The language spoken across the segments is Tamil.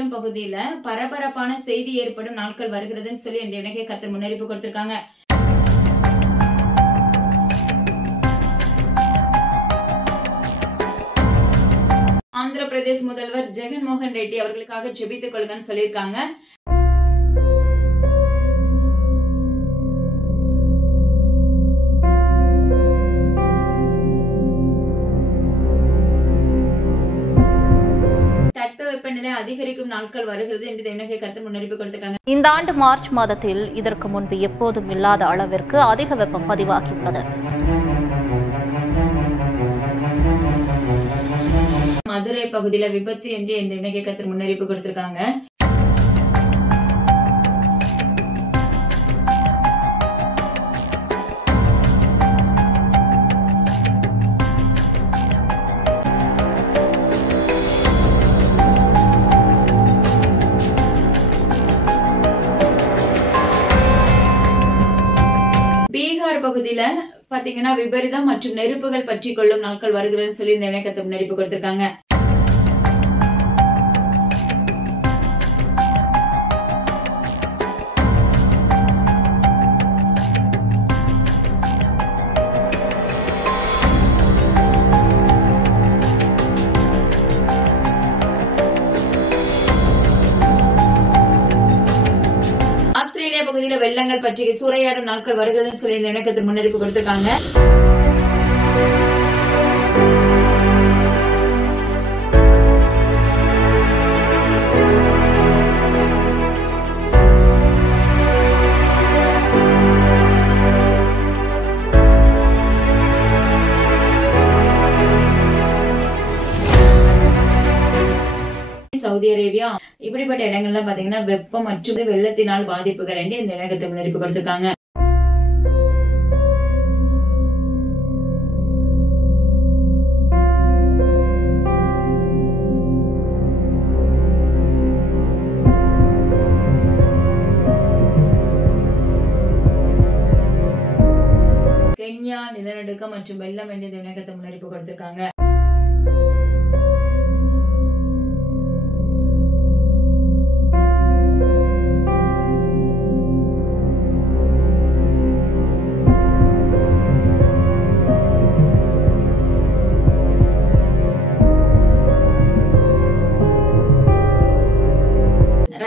மையம் பகுதியில பரபரப்பான செய்தி ஏற்படும் நாட்கள் வருகிறதுன்னு சொல்லி இந்த இணைக்கை கத்தர் முன்னறிவிப்பு கொடுத்திருக்காங்க. ஆந்திர பிரதேச முதல்வர் ஜெகன்மோகன் ரெட்டி அவர்களுக்காக ஜெபித்துக் கொள்ளுங்கன்னு சொல்லியிருக்காங்க. வெப்பநிலை அதிகரிக்கும் நாட்கள் வருகிறது என்று இணைக்கை கத்தர் முன்னறிவிப்பு கொடுத்திருக்காங்க. இந்த ஆண்டு மார்ச் மாதத்தில் இதற்கு முன்பு எப்போதும் இல்லாத அளவிற்கு அதிக வெப்பம் பதிவாகியுள்ளது. மதுரை பகுதியில விபத்து என்று இந்த இணைக்கை கத்தர் முன்னறிவிப்பு கொடுத்திருக்காங்க. பீகார் பகுதியில பாத்தீங்கன்னா விபரீதம் மற்றும் நெருப்புகள் பற்றி கொள்ளும் நாட்கள் வருகிறதுன்னு சொல்லி இந்த இணைக்கத்தை முன்னறிவிப்பு கொடுத்திருக்காங்க. பகுதியில வெள்ளங்கள் பற்றி சூறையாடும் நாட்கள் வருகிறதுன்னு சொல்லி இந்த இணைக்கத்தை முன்னறிவிப்பு கொடுத்திருக்காங்க. சவுதி அரேபியா இப்படிப்பட்ட இடங்கள்ல பாத்தீங்கன்னா வெப்பம் மற்றும் வெள்ளத்தினால் பாதிப்புகள் என்று இந்த இணைக்கத்தை முன்னறிவிப்பு கொடுத்திருக்காங்க. கென்யா நிலநடுக்கம் மற்றும் வெள்ளம் என்று இந்த இணைக்கத்தை முன்னறிவிப்பு கொடுத்திருக்காங்க.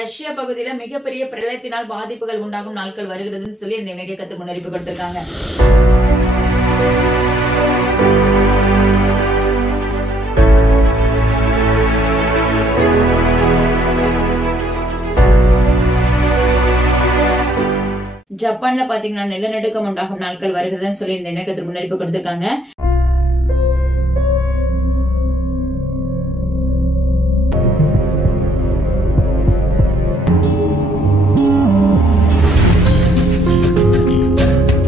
ரஷ்யா பகுதியில மிகப்பெரிய பிரளயத்தினால் பாதிப்புகள் உண்டாகும் நாட்கள் வருகிறதுன்னு சொல்லி இந்த இணைக்கை கத்தர் முன்னறிவிப்பு கொடுத்திருக்காங்க. ஜப்பான்ல பாத்தீங்கன்னா நிலநடுக்கம் உண்டாகும் நாட்கள் வருகிறதுன்னு சொல்லி இந்த இணைக்கை கத்தர் முன்னறிவிப்பு கொடுத்திருக்காங்க.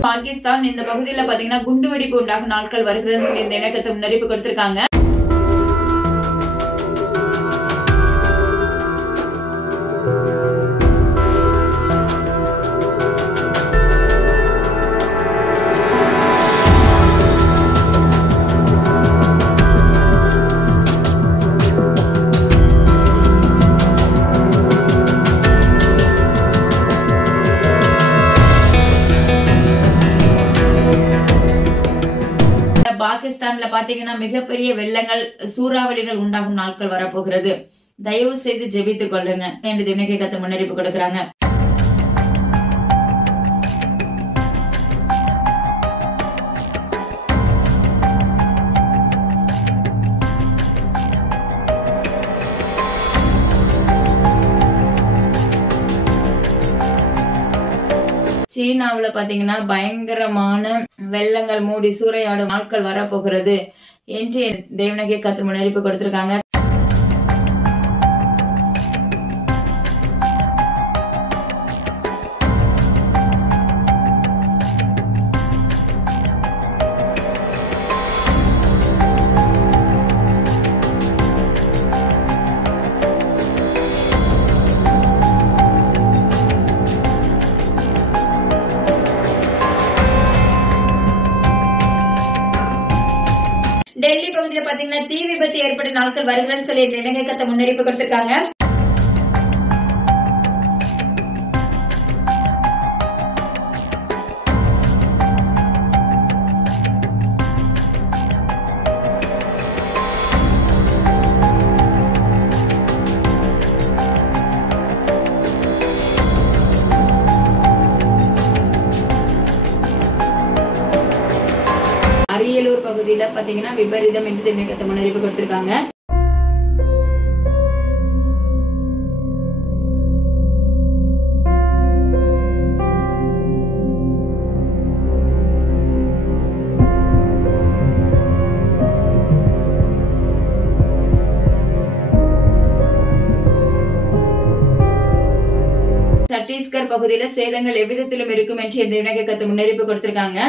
பாகிஸ்தான் இந்த பகுதியில பாத்தீங்கன்னா குண்டு வெடிப்பு உண்டாகும் நாட்கள் வருகிறதுன்னு சொல்லி இந்த இணைக்கத்தை முன்னறிவிப்பு கொடுத்திருக்காங்க. பாகிஸ்தான்ல பாத்தீங்கன்னா மிகப்பெரிய வெள்ளங்கள் சூறாவளிகள் உண்டாகும் நாட்கள் வரப்போகிறது. தயவு செய்து ஜெபித்துக் கொள்ளுங்க என்று இணைக்கை கத்தர் முன்னறிவிப்பு கொடுக்கிறாங்க. சீனாவுல பாத்தீங்கன்னா பயங்கரமான வெள்ளங்கள் மூடி சூறையாடும் நாட்கள் வரப்போகிறது என்று தேவனகை கத்தர் முன்னறிவிப்பு கொடுத்திருக்காங்க. டெல்லி பகுதியில பாத்தீங்கன்னா தீ விபத்து ஏற்பட்ட நாட்கள் வருகிறதுன்னு சொல்லி இந்த இணைக்கத்தை முன்னறிவிப்பு கொடுத்திருக்காங்க. பகுதியில பாத்தீங்கன்னா விபரீதம் என்று தேவனுடைய கர்த்தர் முன்னறிவிப்பு கொடுத்திருக்காங்க. சத்தீஸ்கர் பகுதியில சேதங்கள் எவ்விதத்திலும் இருக்கும் என்று இந்த தேவனுடைய கர்த்தர் முன்னறிவிப்பு கொடுத்திருக்காங்க.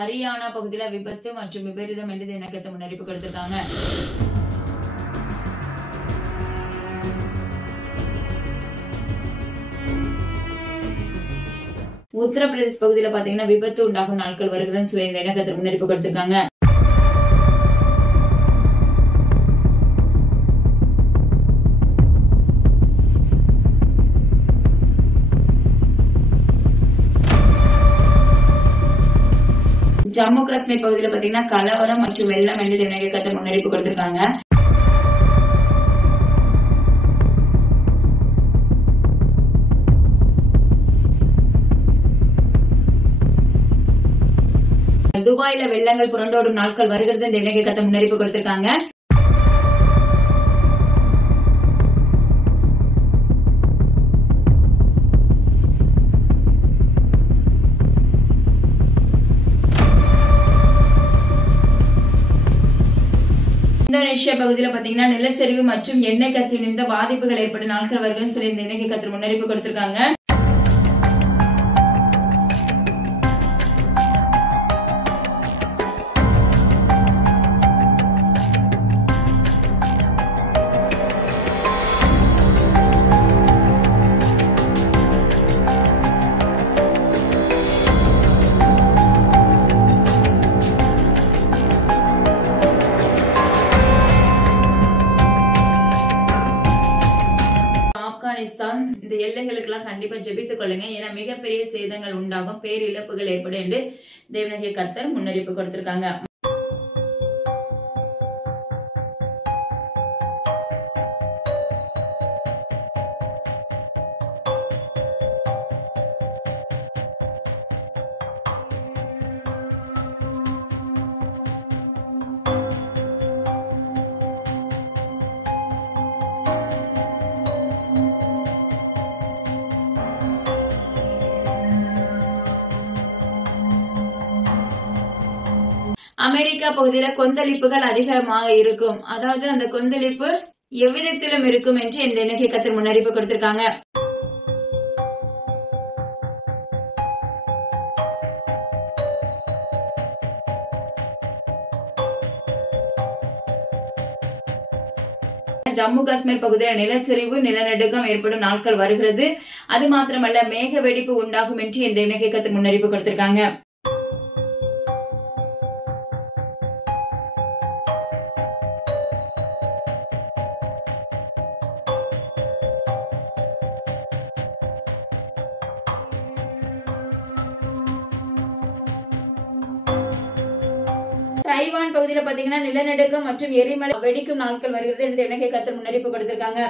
ஹரியானா பகுதியில விபத்து மற்றும் விபரீதம் என்று தேவனுடைய கர்த்தர் முன்னறிவிப்பு கொடுத்திருக்காங்க. உத்தரப்பிரதேச பகுதியில பாத்தீங்கன்னா விபத்து உண்டாகும் நாட்கள் வருகிறதுன்னு சொல்லி இந்த தேவனுடைய கர்த்தர் முன்னறிவிப்பு கொடுத்திருக்காங்க. ஜம்மு காஷ்மீர் பகுதியில பாத்தீங்கன்னா கலவரம் மற்றும் வெள்ளம் என்று தேவனுடைய கர்த்தர் முன்னறிவிப்பு கொடுத்திருக்காங்க. துபாயில வெள்ளங்கள் புரண்டோடும் நாட்கள் வருகிறது தேவனுடைய கர்த்தர் முன்னறிவிப்பு கொடுத்திருக்காங்க. இந்தோனேஷியா பகுதியில பாத்தீங்கன்னா நிலச்சரிவு மற்றும் எண்ணெய் கசிவு நிமித்த பாதிப்புகள் ஏற்பட்ட நாட்கள் வருகிறதுன்னு சொல்லி இந்த தேவனுடைய கர்த்தர் முன்னறிவிப்பு கொடுத்திருக்காங்க. ஆப்கானிஸ்தான் இந்த எல்லைகளுக்கு எல்லாம் கண்டிப்பா ஜெபித்துக் கொள்ளுங்க. ஏன்னா மிகப்பெரிய சேதங்கள் உண்டாகும், பேரிழப்புகள் ஏற்படும் என்று தேவனுடைய கர்த்தர் முன்னறிவிப்பு கொடுத்திருக்காங்க. அமெரிக்கா பகுதியில கொந்தளிப்புகள் அதிகமாக இருக்கும். அதாவது அந்த கொந்தளிப்பு எவ்விதத்திலும் இருக்கும் என்று இந்த தேவனுடைய கர்த்தர் முன்னறிவிப்பு கொடுத்திருக்காங்க. ஜம்மு காஷ்மீர் பகுதியில் நிலச்சரிவு நிலநடுக்கம் ஏற்படும் நாட்கள் வருகிறது. அது மாத்திரமல்ல மேக வெடிப்பு உண்டாகும் என்று இந்த தேவனுடைய கர்த்தர் முன்னறிவிப்பு கொடுத்திருக்காங்க. தைவான் பகுதியில பாத்தீங்கன்னா நிலநடுக்கம் மற்றும் எரிமலை வெடிக்கும் நாட்கள் வருகிறது என்று தேவனுடைய கர்த்தர் முன்னறிவிப்பு கொடுத்திருக்காங்க.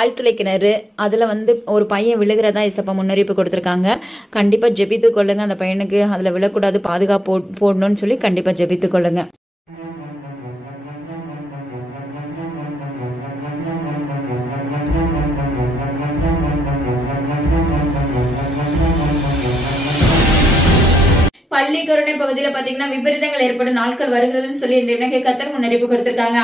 ஆழ்துளை கிணறு அதுல ஒரு பையன் விழுகிறதா இசப்பா முன்னறிவிப்பு கொடுத்திருக்காங்க. கண்டிப்பா ஜெபித்து கொள்ளுங்க. அந்த பையனுக்கு அதுல விழக்கூடாது, பாதுகாப்பு போடணும்னு சொல்லி கண்டிப்பா ஜெபித்து கொள்ளுங்க. பள்ளிக்கரணை பகுதியில பாத்தீங்கன்னா விபரீதங்கள் ஏற்படும் நாட்கள் வருகிறதுன்னு சொல்லி இந்த இலங்கை கத்தர் முன்னறிவிப்பு கொடுத்திருக்காங்க.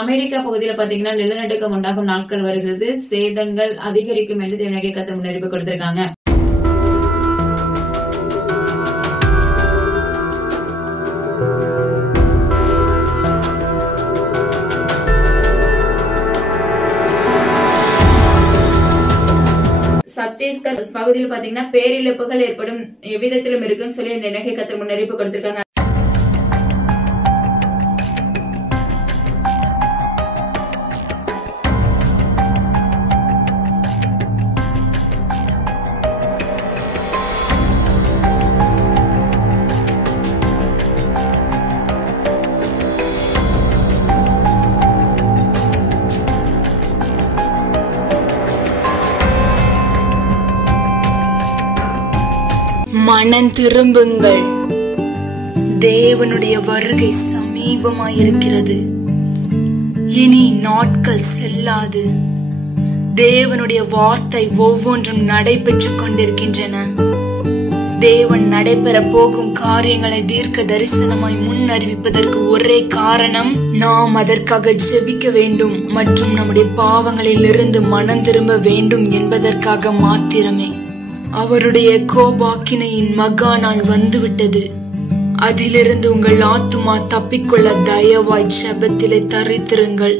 அமெரிக்கா பகுதியில பாத்தீங்கன்னா நிலநடுக்கம் உண்டாகும் நாட்கள் வருகிறது, சேதங்கள் அதிகரிக்கும் என்று இலங்கை கத்தர் முன்னறிவிப்பு கொடுத்திருக்காங்க. சத்தீஸ்கர் பகுதியில் பாத்தீங்கன்னா பேரிழப்புகள் ஏற்படும் எவ்விதத்திலும் இருக்குன்னு சொல்லி இந்த இலங்கை கத்தர் முன்னறிவிப்பு கொடுத்திருக்காங்க. மனம் திரும்புங்கள், தேவனுடைய வருகை சமீபமாயிருக்கிறது. இனி நாட்கள் செல்லாது. தேவனுடைய வார்த்தை ஒவ்வொன்றும் நடைபெற்றுக் கொண்டிருக்கின்றன. தேவன் நடைபெற போகும் காரியங்களை தீர்க்க தரிசனமாய் முன் அறிவிப்பதற்கு ஒரே காரணம், நாம் அதற்காக ஜெபிக்க வேண்டும் மற்றும் நம்முடைய பாவங்களில் இருந்து மனம் திரும்ப வேண்டும் என்பதற்காக மாத்திரமே. அவருடைய கோபாக்கினையின் மகா நாள் வந்துவிட்டது. அதிலிருந்து உங்கள் ஆத்துமா தப்பிக்கொள்ள தயவாய் ஜெபத்திலே தரித்திருங்கள்.